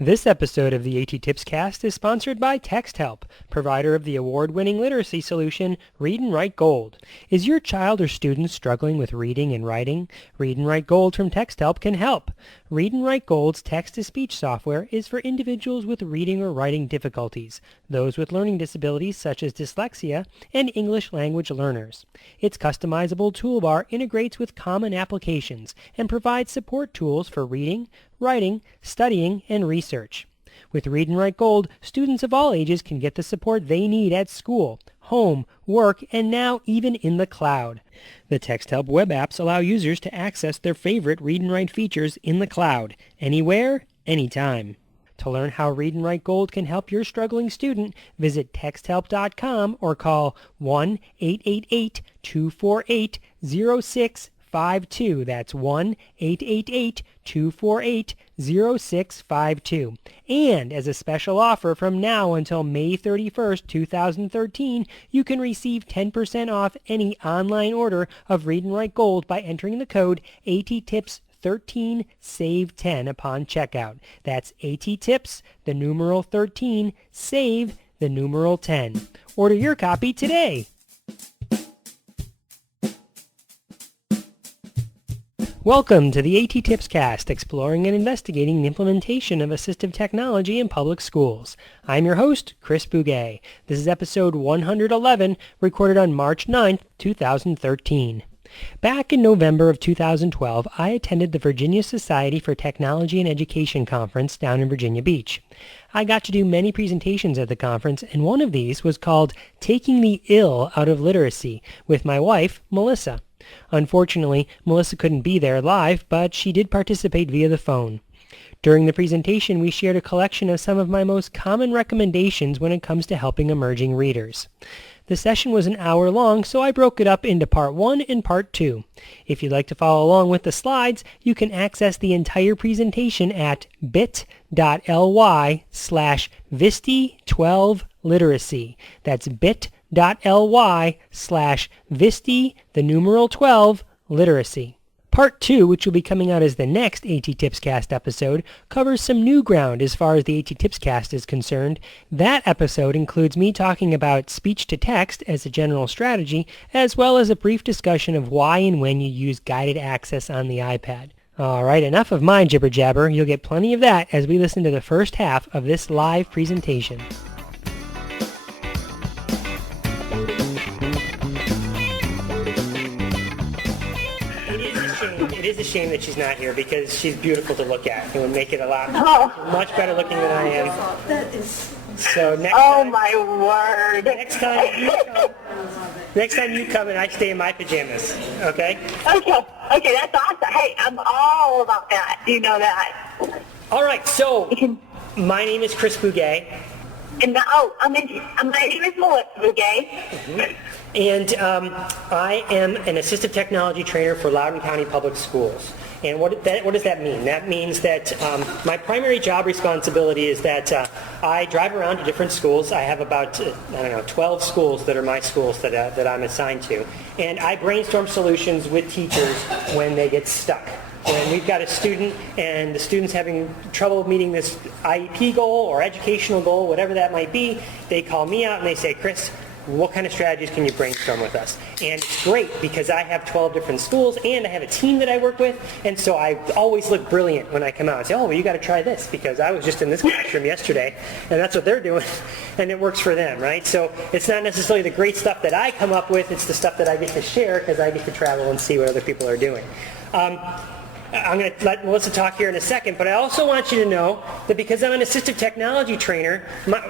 This episode of the A.T.TIPSCAST is sponsored by TextHelp, provider of the award-winning literacy solution Read and Write Gold. Is your child or student struggling with reading and writing? Read and Write Gold from TextHelp can help. Read and Write Gold's text-to-speech software is for individuals with reading or writing difficulties, those with learning disabilities such as dyslexia, and English language learners. Its customizable toolbar integrates with common applications and provides support tools for reading, writing, studying, and research. With Read and Write Gold, students of all ages can get the support they need at school, home, work, and now even in the cloud. The TextHelp web apps allow users to access their favorite read and write features in the cloud, anywhere, anytime. To learn how Read and Write Gold can help your struggling student, visit texthelp.com or call 1-888-248-0652. That's 1-888-248-0652. And as a special offer from now until May 31st, 2013, you can receive 10% off any online order of Read and Write Gold by entering the code A.T.TIPS 13 save 10 upon checkout. That's A.T.TIPS, the numeral 13, save the numeral 10. Order your copy today. Welcome to the A.T.TIPSCAST, exploring and investigating the implementation of assistive technology in public schools. I'm your host, Chris Bouguet. This is episode 111, recorded on March 9th, 2013. Back in November of 2012, I attended the Virginia Society for Technology and Education conference down in Virginia Beach. I got to do many presentations at the conference, and one of these was called Taking the Ill Out of Literacy with my wife, Melissa. Unfortunately, Melissa couldn't be there live, but she did participate via the phone. During the presentation, we shared a collection of some of my most common recommendations when it comes to helping emerging readers. The session was an hour long, so I broke it up into part 1 and part 2. If you'd like to follow along with the slides, you can access the entire presentation at bit.ly/VSTE12literacy. That's bit.ly/VSTE, the numeral 12, literacy. Part 2, which will be coming out as the next A.T.TIPSCAST episode, covers some new ground as far as the A.T.TIPSCAST is concerned. That episode includes me talking about speech-to-text as a general strategy, as well as a brief discussion of why and when you use guided access on the iPad. Alright, enough of my jibber-jabber. You'll get plenty of that as we listen to the first half of this live presentation. It is a shame that she's not here because she's beautiful to look at. It would make it a lot much better looking than I am. So next time, my word! Next time you come and I stay in my pajamas, okay? Okay, that's awesome. Hey, I'm all about that. You know that. All right. So my name is Chris Bouguet. And my name is Melissa Bouguet. Mm-hmm. And I am an assistive technology trainer for Loudoun County Public Schools. And what does that mean? That means that my primary job responsibility is that I drive around to different schools. I have about 12 schools that are my schools that I'm assigned to, and I brainstorm solutions with teachers when they get stuck. When we've got a student and the student's having trouble meeting this IEP goal or educational goal, whatever that might be, they call me out and they say, Chris, what kind of strategies can you brainstorm with us? And it's great because I have 12 different schools and I have a team that I work with, and so I always look brilliant when I come out and say, oh, well, you got to try this because I was just in this classroom yesterday and that's what they're doing and it works for them, right? So it's not necessarily the great stuff that I come up with, it's the stuff that I get to share because I get to travel and see what other people are doing. I'm going to let Melissa talk here in a second, but I also want you to know that because I'm an assistive technology trainer, my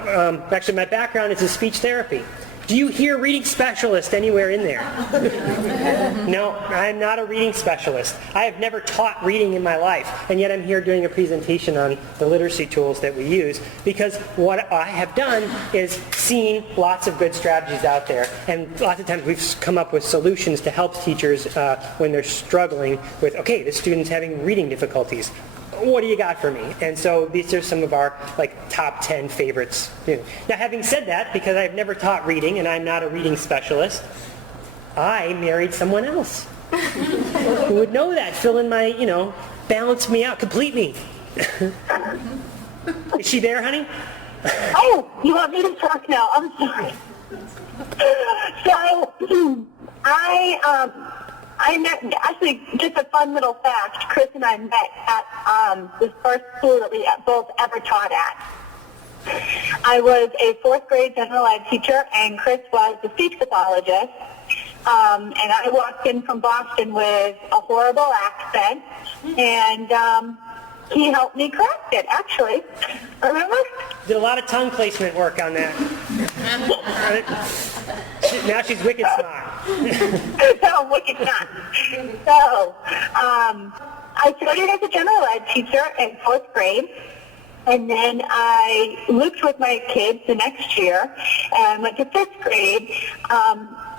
background is in speech therapy. Do you hear reading specialist anywhere in there? No, I'm not a reading specialist. I have never taught reading in my life, and yet I'm here doing a presentation on the literacy tools that we use because what I have done is seen lots of good strategies out there, and lots of times we've come up with solutions to help teachers when they're struggling with, okay, the student's having reading difficulties. What do you got for me? And so these are some of our top 10 favorites. Now, having said that, because I've never taught reading and I'm not a reading specialist, I married someone else who would know that, fill in my, balance me out, complete me. Is she there, honey? Oh, you want me to talk now? I'm sorry. So, I met, actually, just a fun little fact, Chris and I met at this first school that we both ever taught at. I was a 4th grade general ed teacher, and Chris was a speech pathologist. And I walked in from Boston with a horrible accent, and he helped me correct it, actually. Remember? Did a lot of tongue placement work on that. Now she's wicked smart. So, wicked not. So, I started as a general ed teacher in 4th grade. And then I lived with my kids the next year and went to 5th grade.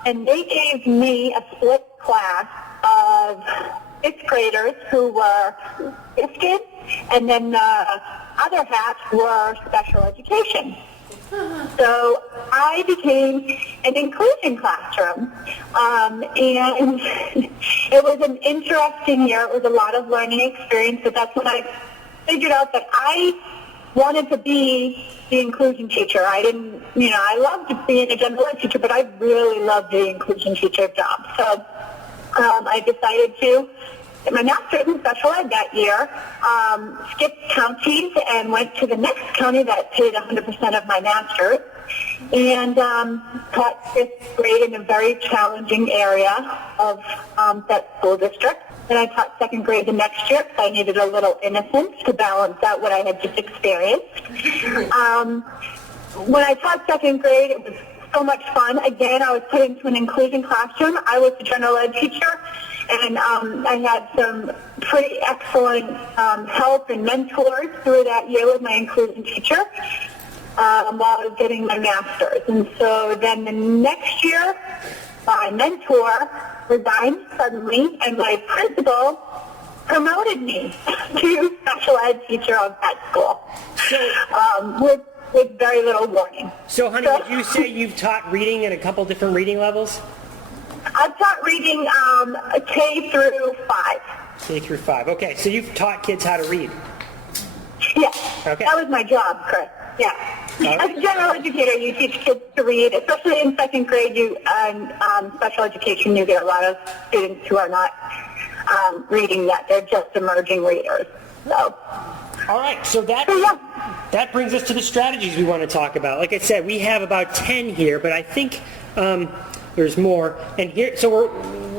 And they gave me a split class of 5th graders who were gifted, and then the other half were special education. So I became an inclusion classroom, and it was an interesting year. It was a lot of learning experience, but that's when I figured out that I wanted to be the inclusion teacher. I didn't, I loved being a general ed teacher, but I really loved the inclusion teacher job. So I decided to get my master's in special ed that year, skipped counties and went to the next county that paid 100% of my master's, and taught 5th grade in a very challenging area of that school district. And I taught 2nd grade the next year because I needed a little innocence to balance out what I had just experienced. When I taught 2nd grade, it was so much fun. Again, I was put into an inclusion classroom. I was the general ed teacher, and I had some pretty excellent help and mentors through that year with my inclusion teacher while I was getting my master's. And so then the next year, my mentor resigned suddenly, and my principal promoted me to special ed teacher of that school with very little warning. So, honey, would you say you've taught reading at a couple different reading levels? I've taught reading K through 5. K through 5. Okay, so you've taught kids how to read. Yeah, Okay. That was my job, Chris. Yeah. As a general educator, you teach kids to read, especially in 2nd grade. Special education, you get a lot of students who are not reading yet. They're just emerging readers. So. All right, so that brings us to the strategies we want to talk about. Like I said, we have about 10 here, but I think there's more. And here, so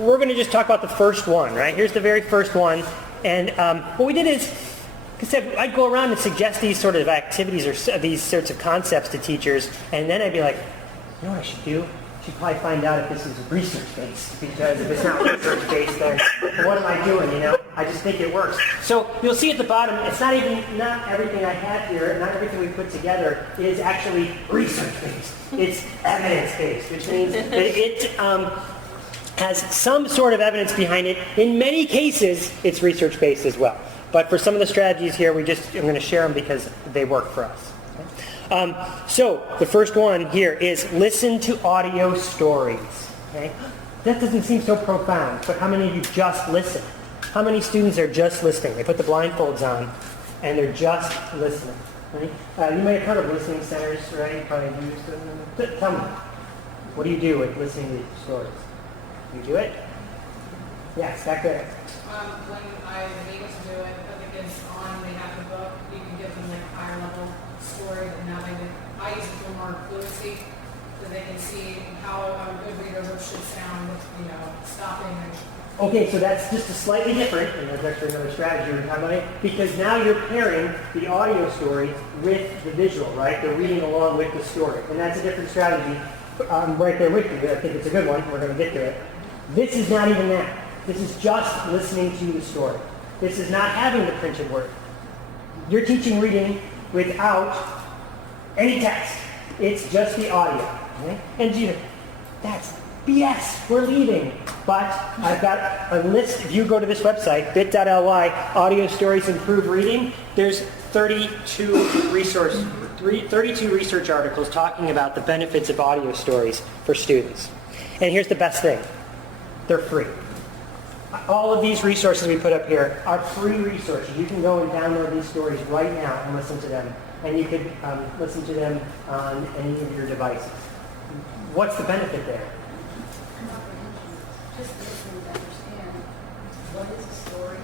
we're going to just talk about the first one, right? Here's the very first one. And what we did is, like I said, I'd go around and suggest these sort of activities or these sorts of concepts to teachers, and then I'd be like, you know what I should do? I should probably find out if this is research-based, because if it's not research-based, then what am I doing, I just think it works. So you'll see at the bottom, it's not everything I have here, not everything we put together is actually research-based. It's evidence-based, which means that it has some sort of evidence behind it. In many cases, it's research-based as well. But for some of the strategies here, I'm going to share them because they work for us. Okay? So the first one here is listen to audio stories. Okay? That doesn't seem so profound, but how many of you just listen? How many students are just listening? They put the blindfolds on, and they're just listening. Right? You may have heard of listening centers, right? You probably used them. Tell me, what do you do with listening to stories? You do it? Yes, back there. When I was able to do it, put the kids on, they have the book, you can give them like a higher level story, and now I use it for more fluency, so they can see how a good reader should sound with, stopping and... Okay, so that's just a slightly different, and there's actually another strategy we're talking about it, because now you're pairing the audio story with the visual, right? They're reading along with the story, and that's a different strategy. I'm right there with you. I think it's a good one. We're going to get to it. This is not even that. This is just listening to the story. This is not having the printed word. You're teaching reading without any text. It's just the audio. Okay? And that's BS. We're leaving. But I've got a list. If you go to this website, bit.ly, audio stories improve reading, there's 32 research articles talking about the benefits of audio stories for students. And here's the best thing. They're free. All of these resources we put up here are free resources. You can go and download these stories right now and listen to them. And you could listen to them on any of your devices. What's the benefit there? Just listening to understand what is a story,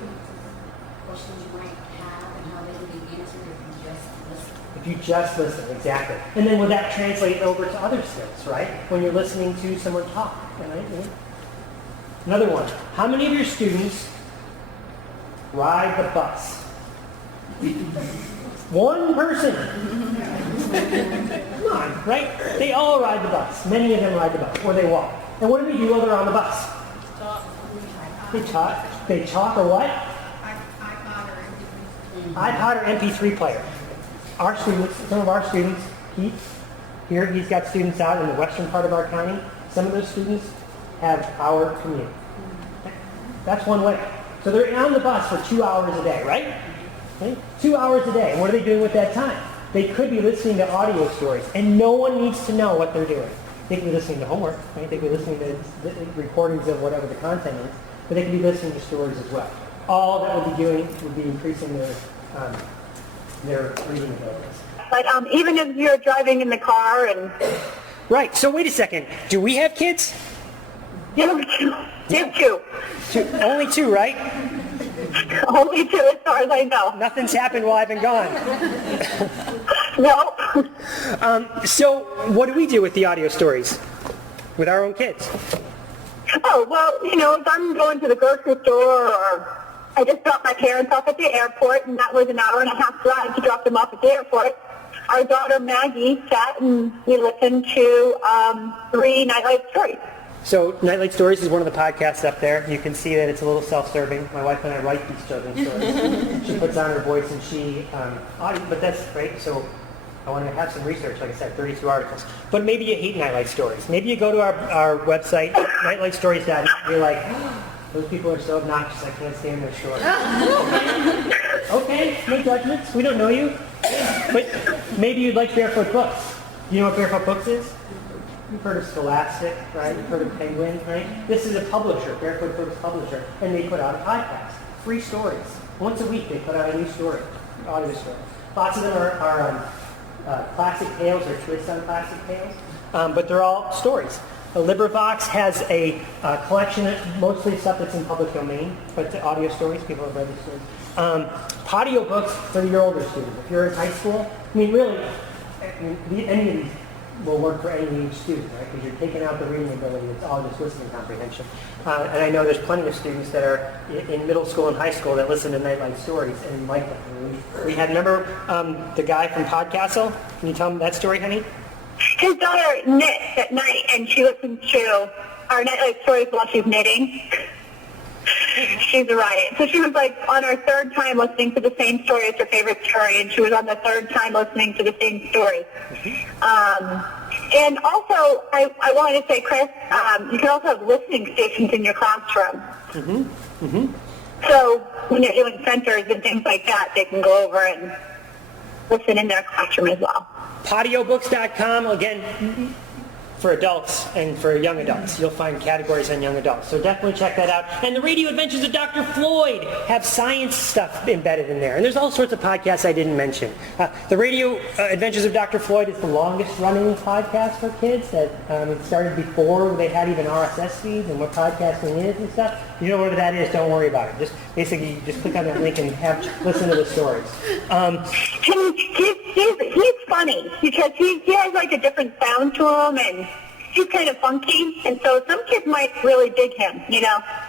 questions you might have, and how they can be answered if you just listen. If you just listen, exactly. And then would that translate over to other skills, right? When you're listening to someone talk, right? Another one. How many of your students ride the bus? One person. Come on, right? They all ride the bus. Many of them ride the bus, or they walk. And what do they do while they're on the bus? They talk. They talk or what? iPod or MP3 player. Our students, some of our students, he's got students out in the western part of our county. Some of those students have our commute. That's one way. So they're on the bus for 2 hours a day, right? Okay? 2 hours a day. And what are they doing with that time? They could be listening to audio stories, and no one needs to know what they're doing. They could be listening to homework, right? They could be listening to recordings of whatever the content is, but they could be listening to stories as well. All that would be doing would be increasing their reading abilities. But even if you're driving in the car and Right. So wait a second. Do we have kids? you have two. Only two, right? Only two as far as I know. Nothing's happened while I've been gone. No. So what do we do with the audio stories with our own kids? Oh, well, if I'm going to the grocery store or I just dropped my parents off at the airport, and that was an hour and a half drive to drop them off at the airport, our daughter Maggie sat and we listened to 3 nightlight stories. So Nightlight Stories is one of the podcasts up there. You can see that it's a little self-serving. My wife and I write these children's stories. She puts on her voice and she, but that's great. So I want to have some research, like I said, 32 articles. But maybe you hate Nightlight Stories. Maybe you go to our website, nightlightstories.net, and you're like, those people are so obnoxious, I can't stand their stories. Okay, no judgments. We don't know you. But maybe you'd like Barefoot Books. You know what Barefoot Books is? You've heard of Scholastic, right? You've heard of Penguin, right? This is a publisher, Barefoot Books publisher, and they put out a podcast, free stories. Once a week they put out a new story, audio story. Lots of them are classic tales or twists on classic tales, but they're all stories. LibriVox has a collection of mostly stuff that's in public domain, but the audio stories, people have read the stories. Audio books for your older students. If you're in high school, I mean, really, any of these will work for any age student, right? Because you're taking out the reading ability, it's all just listening comprehension. And I know there's plenty of students that are in middle school and high school that listen to Nightlight Stories and like them. We had, remember the guy from Podcastle? Can you tell him that story, honey? His daughter knits at night, and she listens to our Nightlight Stories while she's knitting. She's a riot. So she was like on her third time listening to the same story as her favorite story, and she was on the third time listening to the same story. And also, I wanted to say, Chris, you can also have listening stations in your classroom. So when you're doing centers and things like that, they can go over and listen in their classroom as well. Audiobooks.com, again, for adults and for young adults. You'll find categories on young adults. So definitely check that out. And the Radio Adventures of Dr. Floyd have science stuff embedded in there. And there's all sorts of podcasts I didn't mention. The Radio Adventures of Dr. Floyd is the longest running podcast for kids. That it started before they had even RSS feeds and what podcasting is and stuff. You know what that is, don't worry about it. Just basically, just click on that link and listen to the stories. He's funny because he has like a different sound to him, and he's kind of funky, and so some kids might really dig him,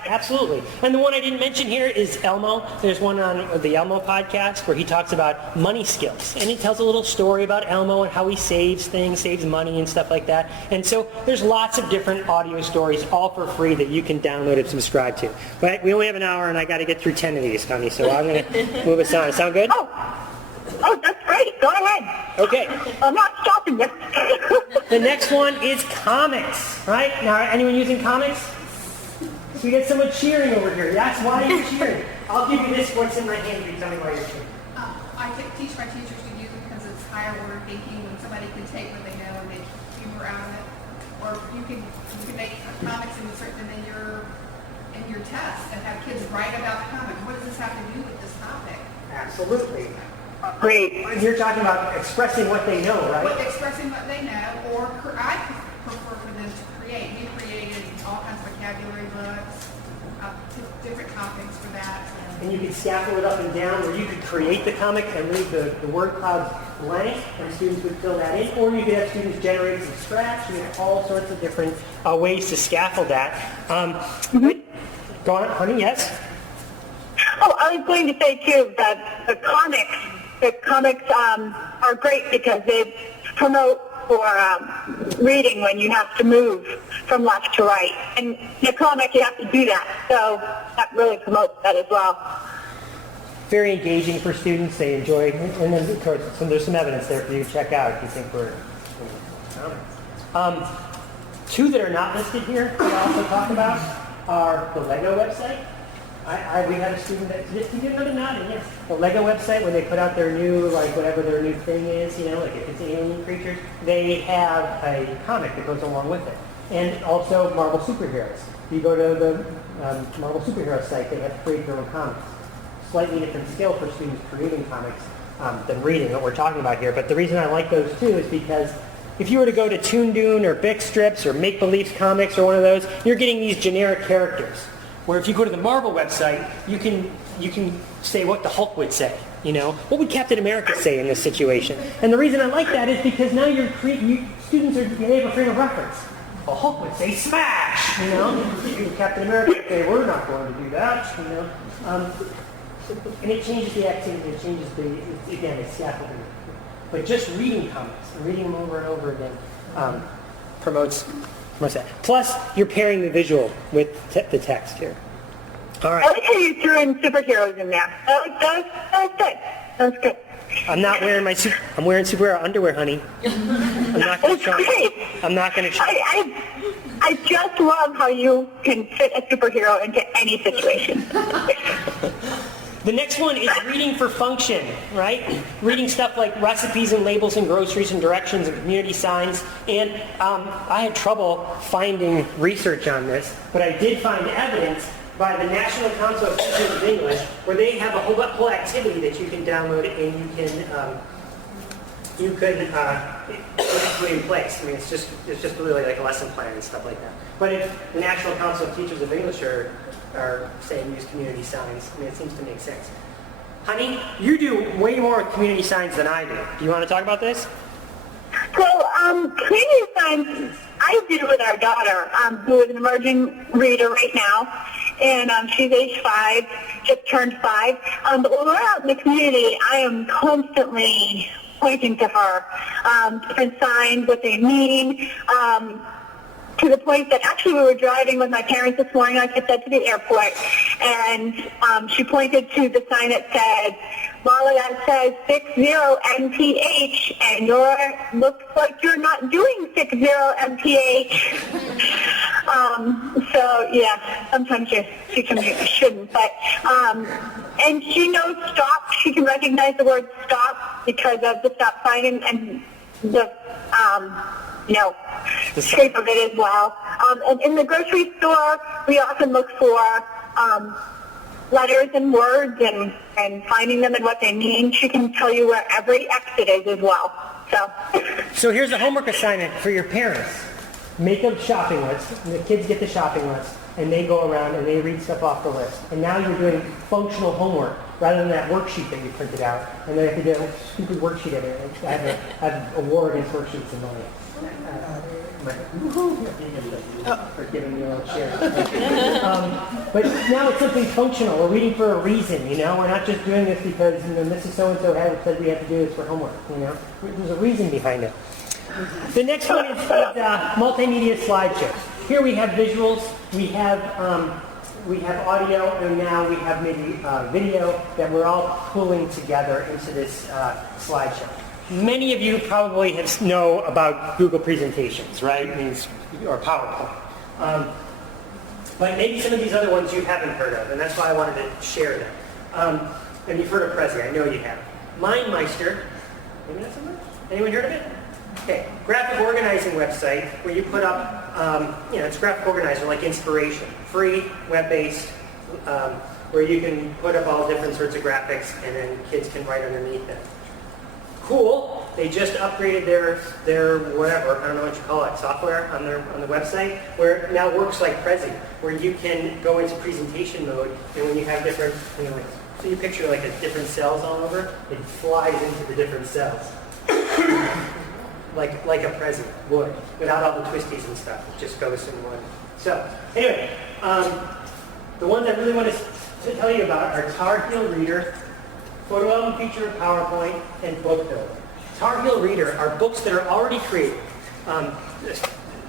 Absolutely. And the one I didn't mention here is Elmo. There's one on the Elmo podcast where he talks about money skills, and he tells a little story about Elmo and how he saves things, saves money and stuff like that. And so there's lots of different audio stories, all for free, that you can download and subscribe to. But we only have an hour, and I got to get through 10 of these, honey, so I'm going to move us on. Sound good? Oh, that's great. Go ahead. Okay. I'm not stopping you. The next one is comics, right? Now, anyone using comics? So we get someone cheering over here. Yes, why are you cheering? I'll give you this, what's in my hand, you tell me why you're cheering. I teach my teachers to use it because it's higher order thinking when somebody can take what they know and make humor out of it. Or you can make comics and then in your test and have kids write about the comic. What does this have to do with this topic? Absolutely. Great. You're talking about expressing what they know, right? Expressing what they know, or I prefer for them to create. We created all kinds of vocabulary books, different topics for that. And you could scaffold it up and down, or you could create the comic and leave the word clouds blank, and students would fill that in, or you could have students generate from scratch. You have all sorts of different ways to scaffold that. But, go on, honey, yes? Oh, I was going to say too that the comics are great because they promote for reading when you have to move from left to right. And in a comic, you have to do that. So that really promotes that as well. Very engaging for students. They enjoy, and then of course, there's some evidence there for you to check out if you think we're two that are not listed here we also talk about are the Lego website. We had a student that you didn't know the nodding, yes. The Lego website, when they put out their new, like whatever their new thing is, like if it's alien creatures, they have a comic that goes along with it. And also Marvel superheroes. If you go to the Marvel superhero site, they have created their own comics. Slightly different skill for students creating comics than reading what we're talking about here. But the reason I like those too is because if you were to go to Toon or Bic Strips or Make Believe Comics or one of those, you're getting these generic characters. Where if you go to the Marvel website, you can say what the Hulk would say. What would Captain America say in this situation? And the reason I like that is because now students have a frame of reference. Well, Hulk would say smash. Captain America would say we're not going to do that. And it changes the activity. It changes it's scaffolding. But just reading comics and reading them over and over again promotes that. Plus, you're pairing the visual with the text here. All right. I like how you threw in superheroes in there. That was good. That was good. I'm not wearing I'm wearing superhero underwear, honey. I'm not going to try. I'm not going to try. I just love how you can fit a superhero into any situation. The next one is reading for function, right? Reading stuff like recipes and labels and groceries and directions and community signs. And I had trouble finding research on this, but I did find evidence by the National Council of Teachers of English, where they have a whole activity that you can download and you can put in place. I mean, it's just really like a lesson plan and stuff like that. But if the National Council of Teachers of English are saying use community signs, I mean, it seems to make sense. Honey, you do way more with community signs than I do. Do you want to talk about this? So, community signs, I do with our daughter, who is an emerging reader right now, and she's age 5, just turned 5. But when we're out in the community, I am constantly pointing to her different signs, what they mean, to the point that actually we were driving with my parents this morning, like I said, to the airport, and she pointed to the sign that said, Molly, that says 60 MPH, and looks like you're not doing 60 MPH. So, yeah, sometimes you teach them you shouldn't, but, and she knows stop. She can recognize the word stop because of the stop sign and the, shape of it as well. And in the grocery store, we often look for letters and words and finding them and what they mean. She can tell you where every exit is as well. So here's a homework assignment for your parents. Make a shopping list. The kids get the shopping list, and they go around and they read stuff off the list. And now you're doing functional homework rather than that worksheet that you printed out. And they have to do a stupid worksheet of it. I have a war against worksheets in my for giving me a little share. But now it's something functional. We're reading for a reason, We're not just doing this because, Mrs. So-and-so said we have to do this for homework, There's a reason behind it. The next one is multimedia slideshows. Here we have visuals, we have audio, and now we have maybe video that we're all pulling together into this slideshow. Many of you probably know about Google presentations, right? Or PowerPoint. But maybe some of these other ones you haven't heard of, and that's why I wanted to share them. And you've heard of Prezi, I know you have. MindMeister, maybe not so much? Anyone heard of it? Okay, graphic organizing website where you put up, it's a graphic organizer like Inspiration, free, web-based, where you can put up all different sorts of graphics and then kids can write underneath them. Cool, they just upgraded their whatever, I don't know what you call it, software on the website, where it now works like Prezi, where you can go into presentation mode, and when you have different, so you picture like a different cells all over, it flies into the different cells. like a Prezi would, without all the twisties and stuff. It just goes in one. So, anyway, the ones I really want to tell you about are Tar Heel Reader, Photo Album Feature, PowerPoint, and Book Builder. Tar Heel Reader are books that are already created.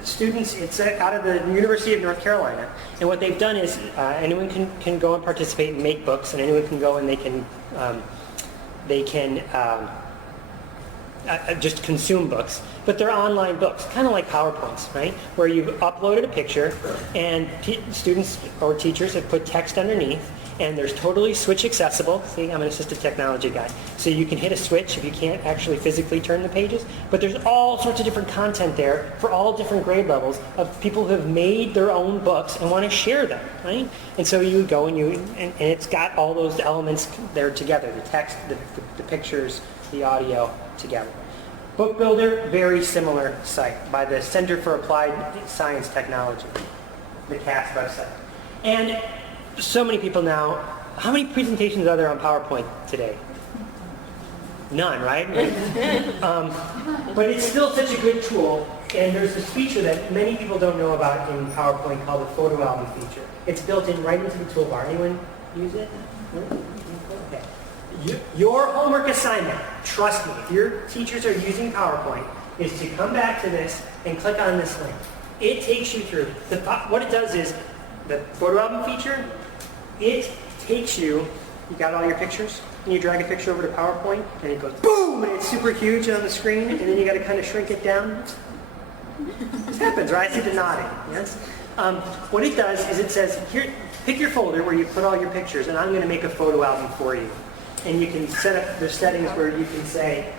Students, it's out of the University of North Carolina, and what they've done is anyone can go and participate and make books, and anyone can go and they can just consume books, but they're online books, kind of like PowerPoints, right? Where you've uploaded a picture, and students or teachers have put text underneath, and there's totally switch accessible. See, I'm an assistive technology guy. So you can hit a switch if you can't actually physically turn the pages, but there's all sorts of different content there for all different grade levels of people who have made their own books and want to share them, right? And so you go and and it's got all those elements there together, the text, the pictures, the audio together. Book Builder, very similar site by the Center for Applied Science Technology, the CAST website. And so many people now, how many presentations are there on PowerPoint today? None, right? But it's still such a good tool, and there's this feature that many people don't know about in PowerPoint called the Photo Album feature. It's built in right into the toolbar. Anyone use it? Okay. Your homework assignment, trust me, if your teachers are using PowerPoint, is to come back to this and click on this link. It takes you through. What it does is, the Photo Album feature, it takes you got all your pictures, and you drag a picture over to PowerPoint, and it goes boom, and it's super huge on the screen, and then you got to kind of shrink it down. This happens, right? I see the nodding, yes? What it does is it says, here, pick your folder where you put all your pictures, and I'm going to make a photo album for you. And you can set up the settings where you can say,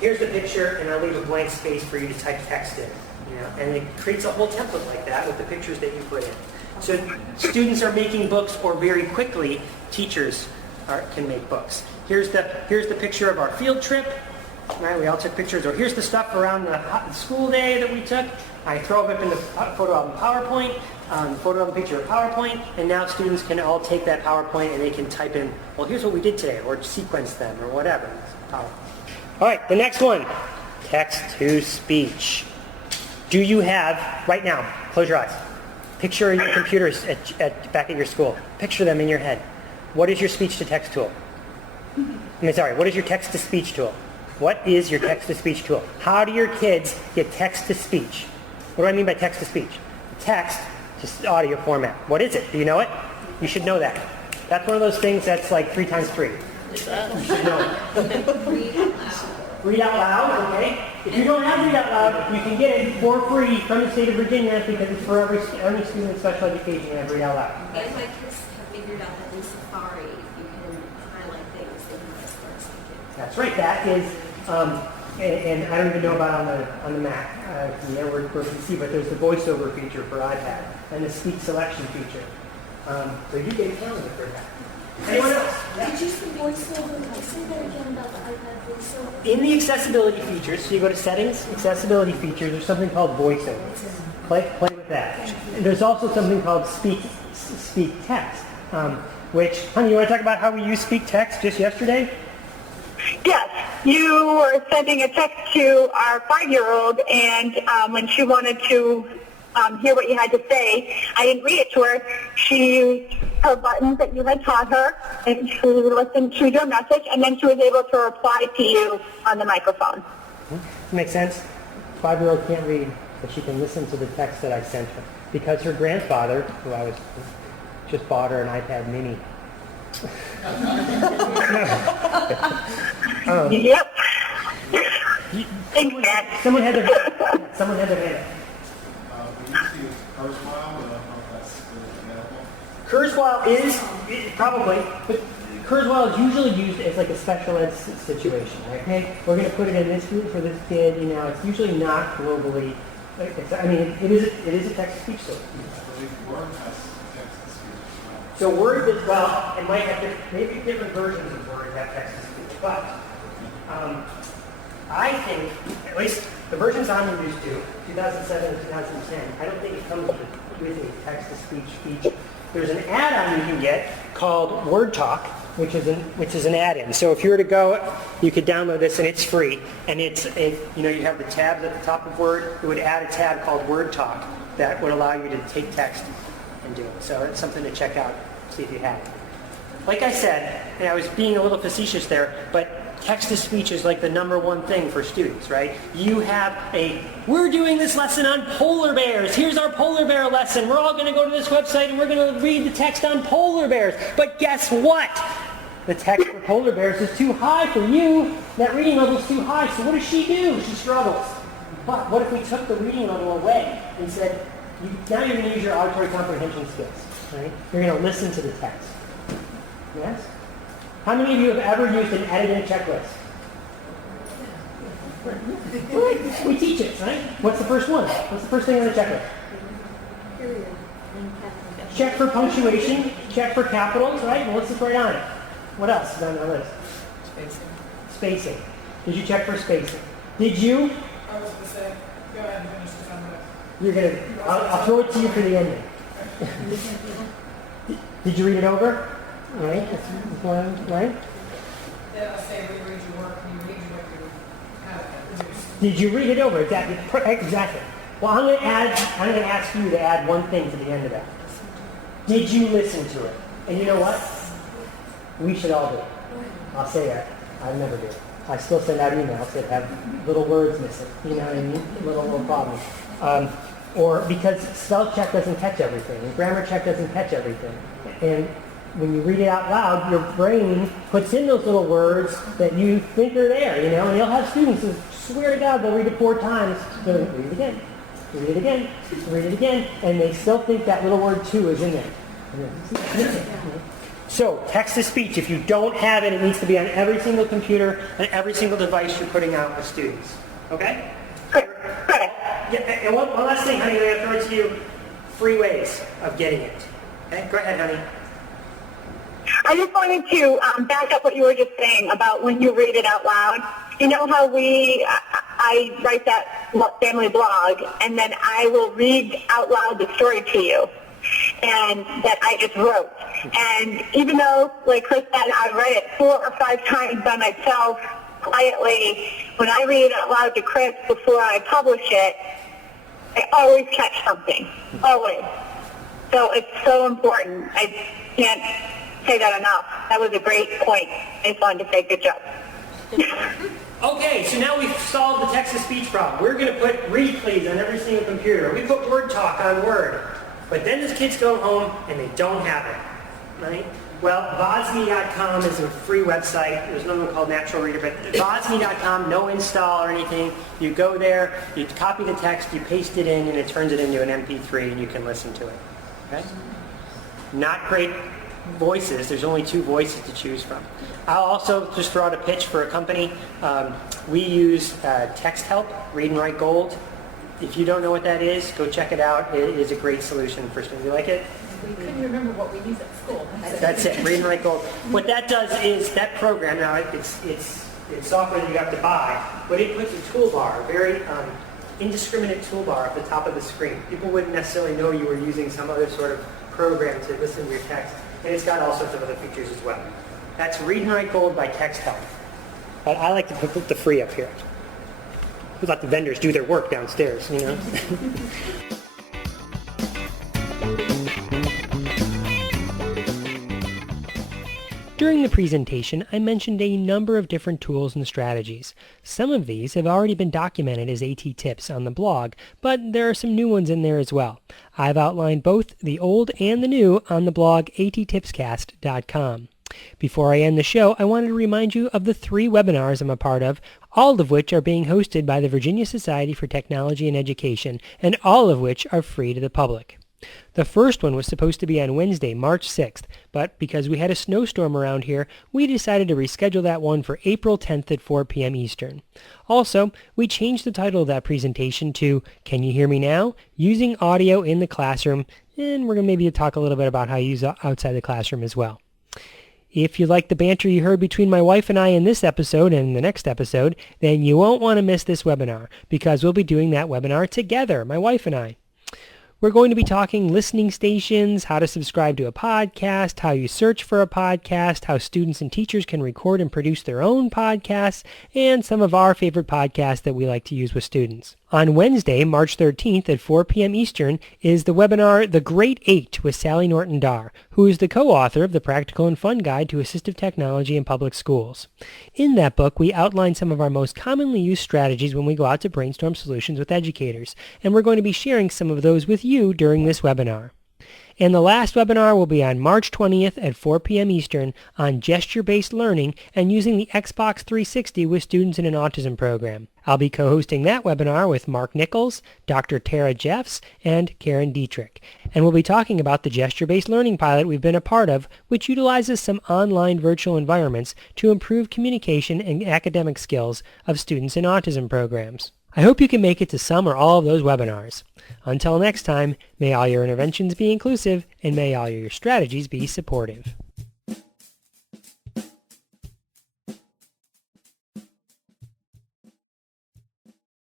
here's the picture, and I'll leave a blank space for you to type text in. And it creates a whole template like that with the pictures that you put in. So students are making books, or very quickly, teachers can make books. Here's the picture of our field trip. Right, we all took pictures. Or here's the stuff around the school day that we took. I throw it up in the photo album PowerPoint, photo album picture of PowerPoint, and now students can all take that PowerPoint and they can type in, well, here's what we did today, or sequence them, or whatever. All right, the next one, text-to-speech. Do you have, right now, close your eyes, picture your computers back at your school. Picture them in your head. What is your speech-to-text tool? What is your text-to-speech tool? What is your text-to-speech tool? How do your kids get text-to-speech? What do I mean by text-to-speech? Text to audio format. What is it? Do you know it? You should know that. That's one of those things that's like 3 times 3. You should know it. Read out loud, okay? If you don't have read out loud, you can get it for free from the state of Virginia because it's for every student in special education to have read out loud. And my kids have figured out that in Safari, you can highlight things that you might start thinking. That's right. That is, and I don't even know about on the Mac. Yeah, we're PC, but there's the VoiceOver feature for iPad and the Speak Selection feature. So you get a calendar for that. Anyone else? Yeah. Did you say VoiceOver? Say that again about the iPad VoiceOver. In the accessibility features, so you go to settings, accessibility features, there's something called VoiceOver. Play with that. And there's also something called Speak Text, which, honey, you want to talk about how we use Speak Text just yesterday? Yes, you were sending a text to our 5-year-old, and when she wanted to hear what you had to say, I didn't read it to her. She used her buttons that you had taught her, and she listened to your message, and then she was able to reply to you on the microphone. Makes sense? 5-year-old can't read, but she can listen to the text that I sent her. Because her grandfather, who I was just bought her an iPad mini. Yep. Thanks, Dad. Someone had their hand. We used to use Kurzweil, but I don't know if that's still available. Kurzweil is probably, but Kurzweil is usually used as like a special ed situation, okay? We're going to put it in this group for this kid, you know, it's usually not globally, I mean, it is a text-to-speech source. I believe Word has text-to-speech. So Word, well, it might have maybe different versions of Word have text-to-speech, but I think, at least the versions I'm used to, 2007 and 2010, I don't think it comes with a text-to-speech feature. There's an add-on you can get called Word Talk, which is an add-in. So if you were to go, you could download this and it's free. And you have the tabs at the top of Word. It would add a tab called Word Talk that would allow you to take text and do it. So it's something to check out, see if you have it. Like I said, and I was being a little facetious there, but text-to-speech is like the #1 thing for students, right? You have we're doing this lesson on polar bears. Here's our polar bear lesson. We're all going to go to this website and we're going to read the text on polar bears. But guess what? The text for polar bears is too high for you. That reading level is too high. So what does she do? She struggles. But what if we took the reading level away and said, now you're going to use your auditory comprehension skills, right? You're going to listen to the text. Yes? How many of you have ever used an edited checklist? We teach it, right? What's the first one? What's the first thing on the checklist? Period. Check for punctuation, check for capitals, right? Well, let's just write on it. What else is on the list? Spacing. Did you check for spacing? Did you? I was going to say, go ahead and finish this on the... You're gonna. I'll throw it to you for the ending. Did you read it over? Right? That's one, right? Yeah, I say reread your work and you read what you have produced. Did you read it over? Exactly. Well, I'm going to ask you to add one thing to the end of that. Did you listen to it? And you know what? We should all do it. I'll say that. I never do it. I still send out emails that have little words missing. You know what I mean? Little problems. Or because spell check doesn't catch everything, and grammar check doesn't catch everything. And when you read it out loud, your brain puts in those little words that you think are there, you know, and you'll have students who swear to God they'll read it 4 times, they'll read it again, read it again, read it again, and they still think that little word too is in there. So, text-to-speech, if you don't have it, it needs to be on every single computer and every single device you're putting out with students. Okay? Yeah, and one last thing, honey, I'm going to throw it to you. Free ways of getting it. Okay? Go ahead, honey. I just wanted to back up what you were just saying about when you read it out loud. You know how I write that family blog, and then I will read out loud the story to you, and that I just wrote. And even though, like Chris said, I read it 4 or 5 times by myself quietly, when I read it out loud to Chris before I publish it, I always catch something. Always. So it's so important. I can't say that enough. That was a great point. I just wanted to say good job. Okay, so now we've solved the text-to-speech problem. We're going to put read please on every single computer. We put Word Talk on Word. But then these kids go home and they don't have it, right? Well, VosMe.com is a free website. There's another one called Natural Reader, but VosMe.com, no install or anything. You go there, you copy the text, you paste it in, and it turns it into an MP3, and you can listen to it. Okay? Not great voices. There's only 2 voices to choose from. I'll also just throw out a pitch for a company. We use Text Help, Read and Write Gold. If you don't know what that is, go check it out. It is a great solution for students. You like it? We couldn't remember what we used at school. That's it, Read and Write Gold. What that does is that program, now it's software that you have to buy, but it puts a toolbar, a very indiscriminate toolbar at the top of the screen. People wouldn't necessarily know you were using some other sort of program to listen to your text, and it's got all sorts of other features as well. That's Read and Write Gold by Text Help. But I like to put the free up here. We let the vendors do their work downstairs, you know. During the presentation, I mentioned a number of different tools and strategies. Some of these have already been documented as AT.TIPS on the blog, but there are some new ones in there as well. I've outlined both the old and the new on the blog A.T.TIPSCAST.com. Before I end the show, I wanted to remind you of the 3 webinars I'm a part of, all of which are being hosted by the Virginia Society for Technology and Education, and all of which are free to the public. The first one was supposed to be on Wednesday, March 6th, but because we had a snowstorm around here, we decided to reschedule that one for April 10th at 4 p.m. Eastern. Also, we changed the title of that presentation to Can You Hear Me Now? Using Audio in the Classroom, and we're going to maybe talk a little bit about how you use it outside the classroom as well. If you like the banter you heard between my wife and I in this episode and the next episode, then you won't want to miss this webinar, because we'll be doing that webinar together, my wife and I. We're going to be talking listening stations, how to subscribe to a podcast, how you search for a podcast, how students and teachers can record and produce their own podcasts, and some of our favorite podcasts that we like to use with students. On Wednesday, March 13th at 4 p.m. Eastern is the webinar The Great Eight with Sally Norton-Darr, who is the co-author of the Practical and Fun Guide to Assistive Technology in Public Schools. In that book, we outline some of our most commonly used strategies when we go out to brainstorm solutions with educators, and we're going to be sharing some of those with you during this webinar. And the last webinar will be on March 20th at 4 p.m. Eastern on gesture-based learning and using the Xbox 360 with students in an autism program. I'll be co-hosting that webinar with Mark Nichols, Dr. Tara Jeffs, and Karen Dietrich. And we'll be talking about the gesture-based learning pilot we've been a part of, which utilizes some online virtual environments to improve communication and academic skills of students in autism programs. I hope you can make it to some or all of those webinars. Until next time, may all your interventions be inclusive, and may all your strategies be supportive.